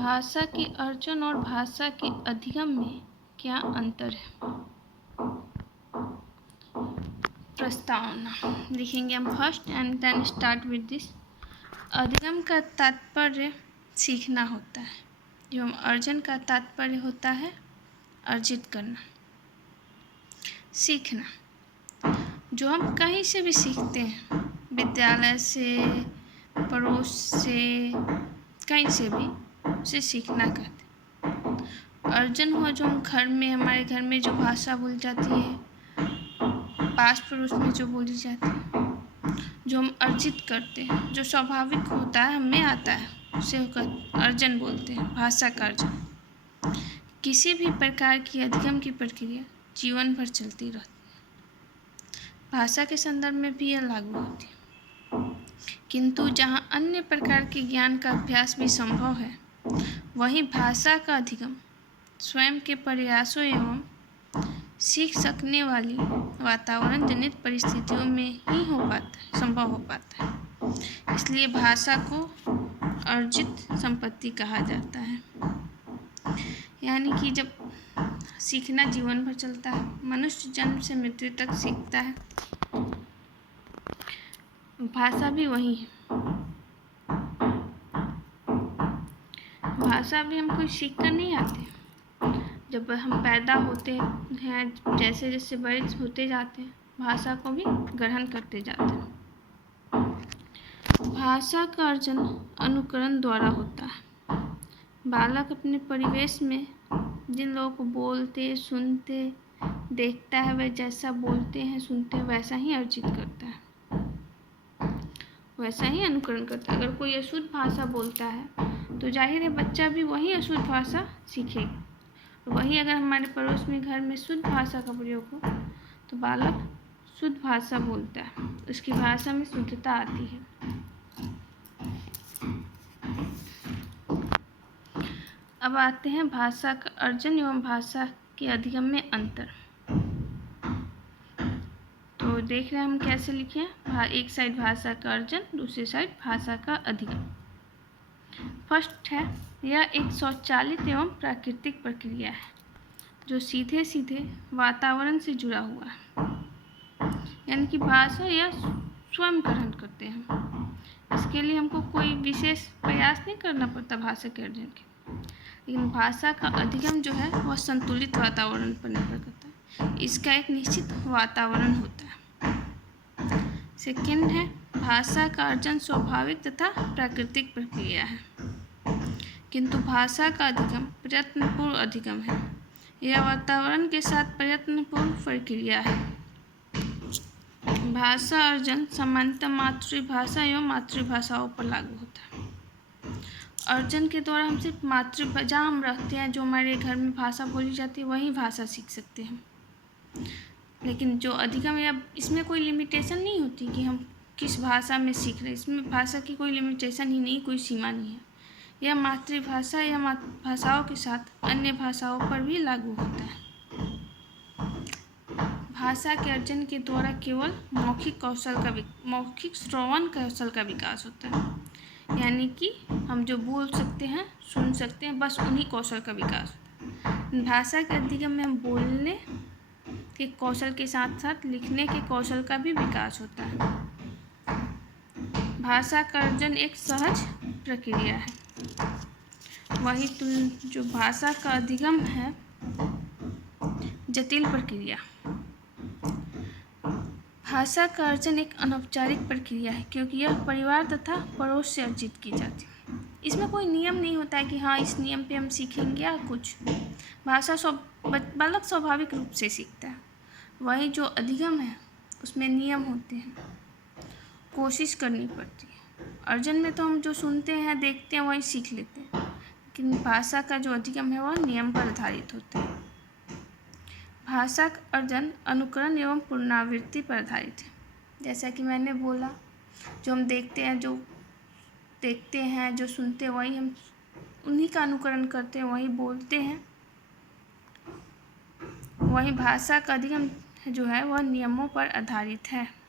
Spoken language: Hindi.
भाषा के अर्जन और भाषा के अधिगम में क्या अंतर है? प्रस्तावना लिखेंगे हम first and then start with this. अधिगम का तात्पर्य सीखना होता है, एवं अर्जन का तात्पर्य होता है अर्जित करना। सीखना जो हम कहीं से भी सीखते हैं, विद्यालय से, पड़ोस से, कहीं से भी, उसे सीखना कहते हैं। अर्जन हुआ जो हम घर में, हमारे घर में जो भाषा बोली जाती है, पास पड़ोस में जो बोली जाती है, जो हम अर्जित करते हैं, जो स्वाभाविक होता है, हमें आता है, उसे अर्जन बोलते हैं, भाषा का अर्जन। किसी भी प्रकार की अधिगम की प्रक्रिया जीवन भर चलती रहती है। भाषा के संदर्भ में भी यह लागू होती है, किंतु जहाँ अन्य प्रकार के ज्ञान का अभ्यास भी संभव है, वहीं भाषा का अधिगम स्वयं के प्रयासों एवं सीख सकने वाली वातावरण जनित परिस्थितियों में ही संभव हो पाता है। इसलिए भाषा को अर्जित संपत्ति कहा जाता है। यानी कि जब सीखना जीवन भर चलता है, मनुष्य जन्म से मृत्यु तक सीखता है, भाषा भी वही है। भाषा भी हम कोई सीख कर नहीं आते। जब हम पैदा होते हैं, जैसे जैसे बड़े होते जाते हैं, भाषा को भी ग्रहण करते जाते हैं। भाषा का अर्जन अनुकरण द्वारा होता है। बालक अपने परिवेश में जिन लोगों को बोलते, सुनते, देखता है, वह जैसा बोलते हैं, सुनते हैं, वैसा ही अर्जित करता है, वैसा ही अनुकरण करता है। अगर कोई अशुद्ध भाषा बोलता है तो जाहिर है बच्चा भी वही अशुद्ध भाषा सीखेगा। वही अगर हमारे पड़ोस में, घर में शुद्ध भाषा का प्रयोग हो तो बालक शुद्ध भाषा बोलता है, उसकी भाषा में शुद्धता आती है। अब आते हैं भाषा का अर्जन एवं भाषा के अधिगम में अंतर। तो देख रहे हैं हम कैसे लिखें। एक साइड भाषा का अर्जन, दूसरी साइड भाषा का अधिगम। फर्स्ट है, यह एक स्वचालित एवं प्राकृतिक प्रक्रिया है जो सीधे सीधे वातावरण से जुड़ा हुआ है। यानी कि भाषा यह स्वयं ग्रहण करते हैं। इसके लिए हमको कोई विशेष प्रयास नहीं करना पड़ता भाषा के अर्जन के। लेकिन भाषा का अधिगम जो है वह संतुलित वातावरण पर निर्भर करता है। इसका एक निश्चित वातावरण होता है। सेकेंड है, भाषा का अर्जन स्वाभाविक तथा प्राकृतिक प्रक्रिया है, किंतु भाषा का अधिगम प्रयत्नपूर्ण अधिगम है। यह वातावरण के साथ प्रयत्नपूर्ण प्रक्रिया है। भाषा अर्जन सामान्यतः मातृभाषा एवं मातृभाषाओं पर लागू होता है। अर्जन के द्वारा हम सिर्फ जहाँ हम रहते हैं, जो हमारे घर में भाषा बोली जाती है, वही भाषा सीख सकते हैं। लेकिन जो अधिगम है, इसमें कोई लिमिटेशन नहीं होती कि हम किस भाषा में सीख रहे हैं। इसमें भाषा की कोई लिमिटेशन ही नहीं, कोई सीमा नहीं है। यह मातृभाषा या भाषाओं के साथ अन्य भाषाओं पर भी लागू होता है। भाषा के अर्जन के द्वारा केवल मौखिक श्रवण कौशल का विकास होता है। यानी कि हम जो बोल सकते हैं, सुन सकते हैं, बस उन्हीं कौशल का विकास होता है। भाषा के अधिगम में हम बोलने के कौशल के साथ साथ लिखने के कौशल का भी विकास होता है। भाषा का अर्जन एक सहज प्रक्रिया है, वही जो भाषा का अधिगम है जटिल प्रक्रिया। भाषा का अर्जन एक अनौपचारिक प्रक्रिया है, क्योंकि यह परिवार तथा पड़ोस से अर्जित की जाती है। इसमें कोई नियम नहीं होता है कि हाँ इस नियम पे हम सीखेंगे या कुछ। भाषा बालक स्वाभाविक रूप से सीखता है। वही जो अधिगम है उसमें नियम होते हैं, कोशिश करनी पड़ती है। अर्जन में तो हम जो सुनते हैं, देखते हैं, वही सीख लेते हैं। लेकिन भाषा का जो अधिगम है वह नियम पर आधारित होता है। भाषा का अर्जन अनुकरण एवं पुनरावृत्ति पर आधारित है। जैसा कि मैंने बोला, जो हम देखते हैं, जो सुनते हैं, वही हम उन्हीं का अनुकरण करते हैं, वही बोलते हैं। वही भाषा का अधिगम जो है वह नियमों पर आधारित है।